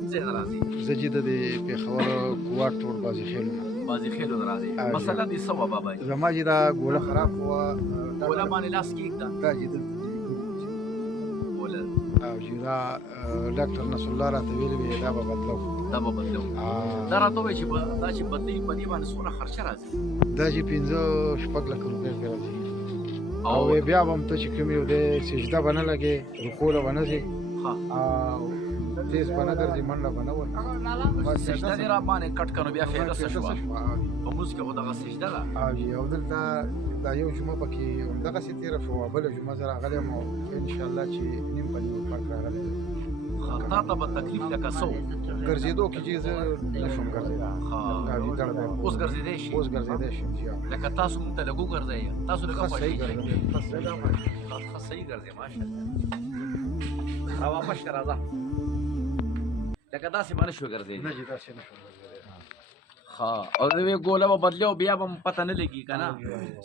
کوم ځای نه راځي؟ زه چې د پېښور کوواټ روډ بازي خیلو نه بازي خیلو نه راځي. مسله دې څه وه بابا؟ زما چې دا ګوله خراب وه ګوله باندې لاس کېږده. دا چې دلته ګوله او چې دا ډاکټر نصر الله راته ویلي وې دا به بدلو دا به بدلو. دا راته ووایه چې دا چې بدلوي په دې باندې څومره خرچه راځي؟ دا چې 5-6 لک روپۍ پرې راځي او او بیا به هم ته چې کوم یو دی سجده به نه لګې رکوع له به نه ځې ښه او تیز به نه ګرځې منډه به نه ورکړې سجده دې را باندې کټ کړه نو بیا فایده څه شوه؟ په مونځ کې خو دغه سجده ده. او دلته دا یو جمعه پکې همدغسې تېره شوه بله جمعه زه راغلی یم او انشاءالله چې نیم په نیم فرق راغلی ښه تا ته به تکلیف لکه څه و؟ ګرځېدو کې چې زه نه شم ګرځېدلی ښه اوس ګرځېدی شي؟ اوس ګرځېدی شم چې لکه تاسو مونږ ته لږ وګرځئ تاسو لږه ښه خوښي صحیح شئ. ګرځېدم ښه صحیح ګرځېدم. ښه صحیح ګرځې ماشاءالله. راواپس شه راځه لکه داسې به نه شوې ګرځېدی. نه چې داسې نه شم ګرځېدلی ښه او د یوې ګوله به بدلې او بیا به م پته نه لګي که نه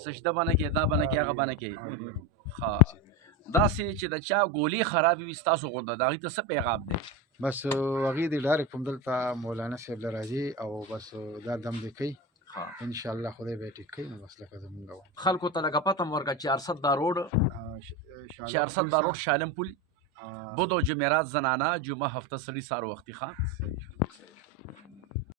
سجده به نه کوې دا به نه کوې هغه به نه کوې. ښه داسې چې د چا ګولې خرابې وي ستاسو غونده د هغوی ته څه پیغام دی؟ بس هغې دې ډایرکټ کوم دلته مولانا صاحب له راځي او بس دا دم دې کوي انشاءالله خدای به یې ټیک کوي نو بس لکه زمونږ وه خلکو ته لږه پته م ورکړه 400 دا روډ 400 دا روډ شالم پل بود و جمعرات زنانه جمعه هفته سړي سهار وختي ښه